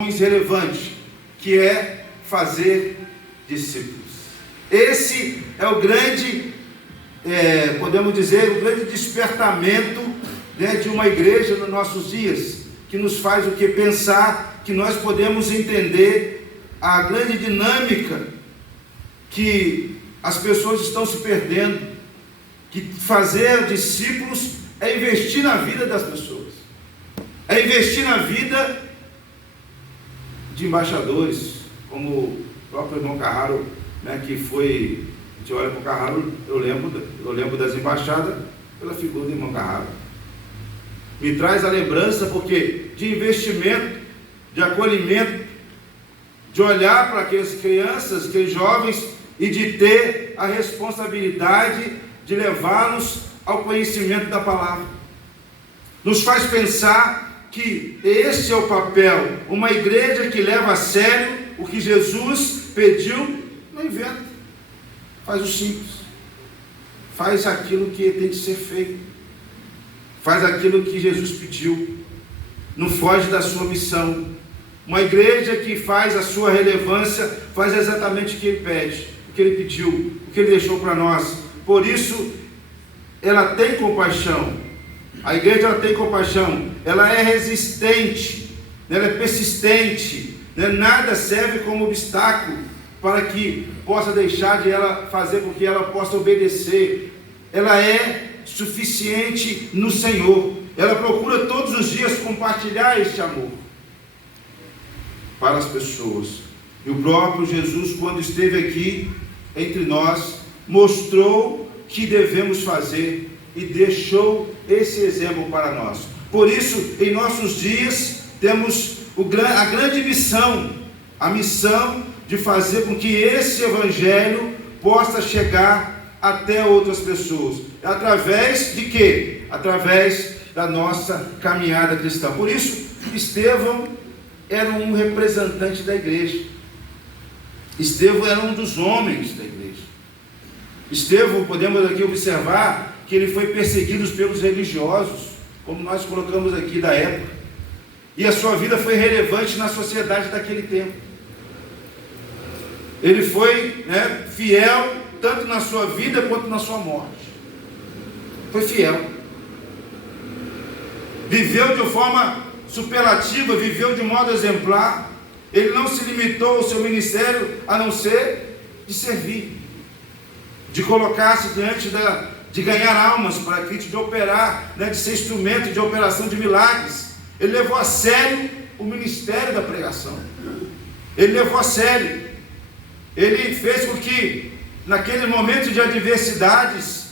relevante, que é fazer discípulos. Esse é o grande, podemos dizer, o grande despertamento, de uma igreja nos nossos dias, que nos faz o que? Pensar que nós podemos entender a grande dinâmica que as pessoas estão se perdendo, que fazer discípulos é investir na vida das pessoas, é investir na vida de embaixadores, como o próprio irmão Carraro, que foi, a gente olha para o Carraro, eu lembro das embaixadas pela figura do irmão Carraro. Me traz a lembrança, porque de investimento, de acolhimento, de olhar para aquelas crianças, aqueles jovens, e de ter a responsabilidade de levá-los ao conhecimento da palavra. Nos faz pensar que esse é o papel, uma igreja que leva a sério o que Jesus pediu. Não inventa, faz o simples, faz aquilo que tem que ser feito, faz aquilo que Jesus pediu, não foge da sua missão. Uma igreja que faz a sua relevância, faz exatamente o que ele pede, o que ele pediu, o que ele deixou para nós. Por isso, ela tem compaixão. A igreja, ela tem compaixão, ela é resistente, ela é persistente, nada serve como obstáculo para que possa deixar de ela fazer, porque ela possa obedecer. Ela é suficiente no Senhor, ela procura todos os dias compartilhar este amor para as pessoas. E o próprio Jesus, quando esteve aqui entre nós, mostrou que devemos fazer e deixou esse exemplo para nós. Por isso, em nossos dias, temos a grande missão, a missão de fazer com que esse evangelho possa chegar até outras pessoas. Através de quê? Através da nossa caminhada cristã. Por isso, Estevão era um representante da igreja. Estevão era um dos homens da igreja. Estevão, podemos aqui observar que ele foi perseguido pelos religiosos, como nós colocamos aqui da época, e a sua vida foi relevante na sociedade daquele tempo. Ele foi fiel tanto na sua vida quanto na sua morte. Foi fiel, viveu de forma superlativa, viveu de modo exemplar. Ele não se limitou ao seu ministério a não ser de servir, de colocar-se diante de ganhar almas para Cristo, de operar, de ser instrumento de operação de milagres. Ele levou a sério o ministério da pregação. Ele levou a sério. Ele fez com que, naquele momento de adversidades,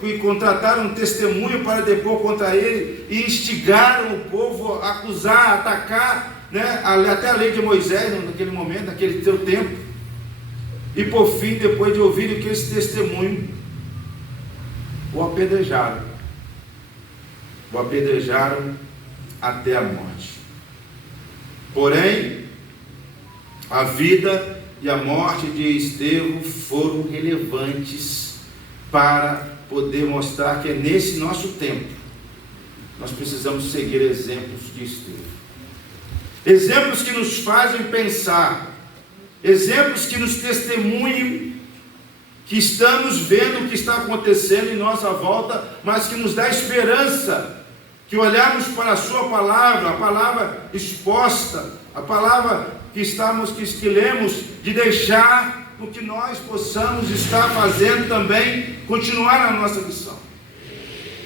que contrataram um testemunho para depor contra ele e instigaram o povo a acusar, a atacar, até a lei de Moisés, naquele momento, naquele seu tempo. E por fim, depois de ouvirem que esse testemunho, o apedrejaram até a morte. Porém, a vida e a morte de Estevão foram relevantes para poder mostrar que é nesse nosso tempo nós precisamos seguir exemplos de Estevão, exemplos que nos fazem pensar, exemplos que nos testemunham que estamos vendo o que está acontecendo em nossa volta, mas que nos dá esperança, que olhamos para a sua palavra, a palavra exposta, a palavra que lemos, de deixar com que nós possamos estar fazendo também, continuar na nossa missão,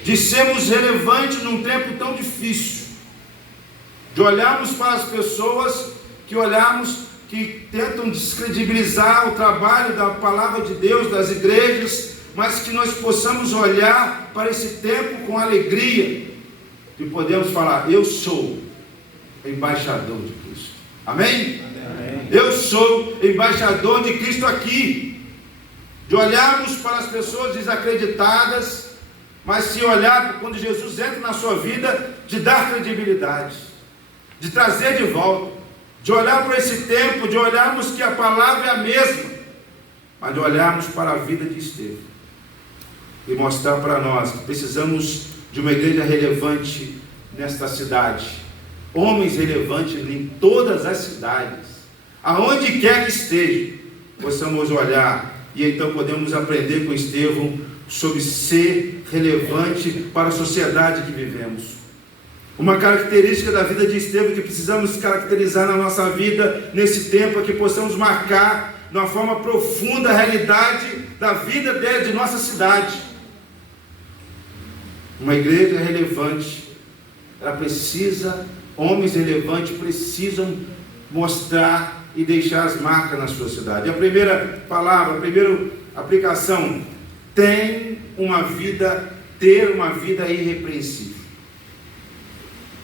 de sermos relevantes num tempo tão difícil, de olharmos para as pessoas que tentam descredibilizar o trabalho da palavra de Deus, das igrejas, mas que nós possamos olhar para esse tempo com alegria, e podemos falar: eu sou embaixador de Cristo. Amém? Amém. Eu sou embaixador de Cristo aqui. De olharmos para as pessoas desacreditadas, mas se olhar quando Jesus entra na sua vida, de dar credibilidade, de trazer de volta, de olhar para esse tempo, de olharmos que a palavra é a mesma, mas de olharmos para a vida de Estevão e mostrar para nós que precisamos de uma igreja relevante nesta cidade, homens relevantes em todas as cidades, aonde quer que esteja, possamos olhar e então podemos aprender com Estevão sobre ser relevante para a sociedade que vivemos. Uma característica da vida de Estevão que precisamos caracterizar na nossa vida nesse tempo é que possamos marcar de uma forma profunda a realidade da vida de nossa cidade. Uma igreja relevante, ela precisa, homens relevantes precisam mostrar e deixar as marcas na sua cidade. E a primeira palavra, a primeira aplicação, ter uma vida irrepreensível.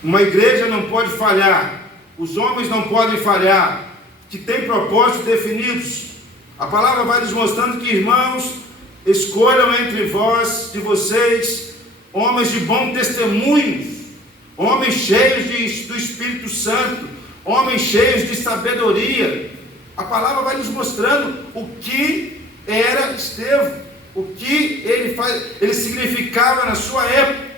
Uma igreja não pode falhar, os homens não podem falhar, que tem propósitos definidos. A palavra vai nos mostrando que, irmãos, escolham entre de vocês, homens de bom testemunho, homens cheios do Espírito Santo, homens cheios de sabedoria. A palavra vai nos mostrando o que era Estevão, o que ele significava na sua época.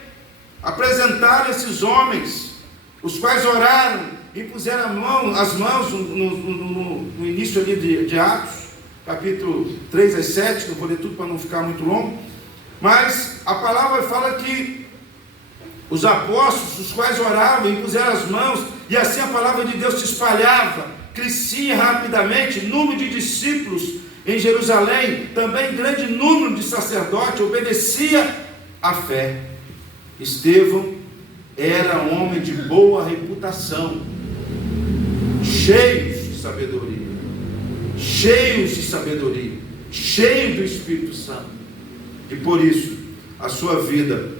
Apresentaram esses homens, os quais oraram e puseram as mãos no início ali de Atos, capítulo 3 a 7, que eu vou ler tudo para não ficar muito longo, mas a palavra fala que os apóstolos, os quais oravam e puseram as mãos, e assim a palavra de Deus se espalhava, crescia rapidamente, número de discípulos em Jerusalém, também grande número de sacerdotes, obedecia à fé. Estevão era um homem de boa reputação, cheios de sabedoria, cheio do Espírito Santo, e por isso a sua vida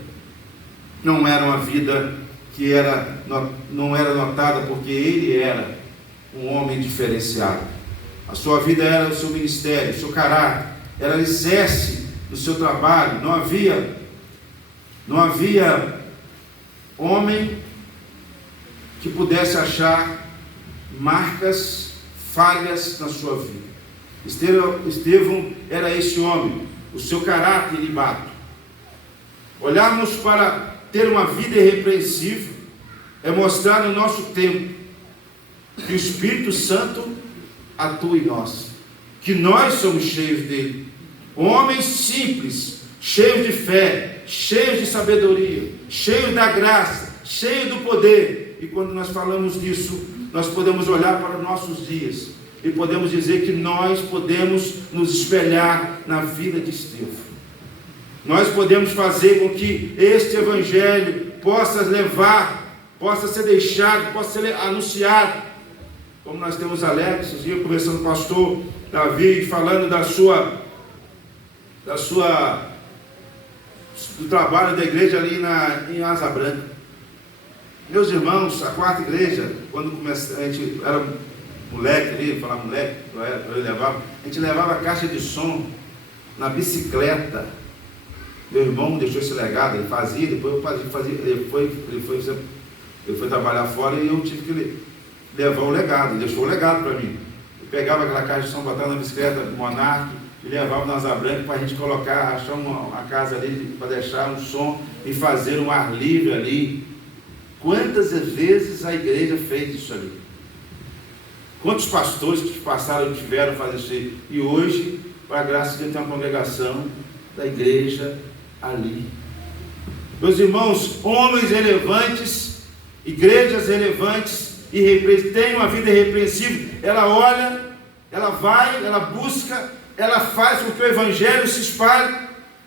não era uma vida que não era notada porque ele era um homem diferenciado. A sua vida era o seu ministério, o seu caráter, era alicerce do seu trabalho. Não havia homem que pudesse achar marcas, falhas na sua vida. Estevão era esse homem, o seu caráter ilibado. Olharmos para ter uma vida irrepreensível é mostrar no nosso tempo que o Espírito Santo atua em nós, que nós somos cheios dele, homens simples, cheios de fé, cheios de sabedoria, cheios da graça, cheios do poder. E quando nós falamos disso, nós podemos olhar para os nossos dias e podemos dizer que nós podemos nos espelhar na vida de Estevão. Nós podemos fazer com que este evangelho possa ser deixado, possa ser anunciado. Como nós temos alerta, esses dias conversando com o pastor Davi, falando do trabalho da igreja ali em Asa Branca. Meus irmãos, a quarta igreja, quando a gente era moleque ali, falar moleque, a gente levava a caixa de som na bicicleta. Meu irmão deixou esse legado, ele fazia, depois eu fazia, ele foi trabalhar fora e eu tive que levar o legado, ele deixou o legado para mim. Eu pegava aquela caixa de som, botava na bicicleta do Monark e levava na Asa Branca para a gente colocar, achar uma casa ali para deixar um som e fazer um ar livre ali. Quantas vezes a igreja fez isso ali? Quantos pastores que passaram tiveram fazer isso aí? E hoje, para a graça de Deus, tem uma congregação da igreja ali. Meus irmãos, homens relevantes, igrejas relevantes, tem uma vida irrepreensível. Ela olha, ela vai, ela busca, ela faz com que o evangelho se espalhe,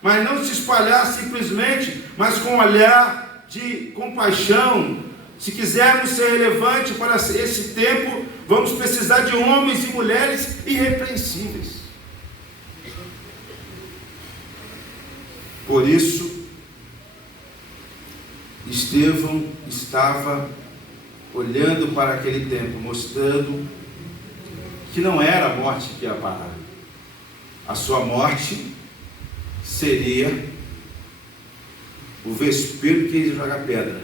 mas não se espalhar simplesmente, mas com um olhar de compaixão. Se quisermos ser relevantes para esse tempo, vamos precisar de homens e mulheres irrepreensíveis. Por isso, Estevão estava olhando para aquele tempo, mostrando que não era a morte que ia parar. A sua morte seria o vespeiro que ia jogar pedra.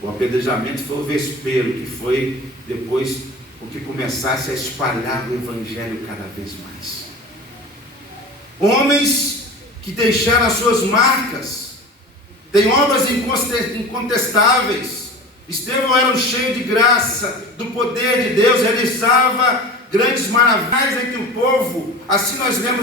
O apedrejamento foi o vespeiro, que foi depois o que começasse a espalhar o evangelho cada vez mais. Homens que deixaram as suas marcas, têm obras incontestáveis, Estevão era um cheio de graça, do poder de Deus, realizava grandes maravilhas entre o povo. Assim nós lemos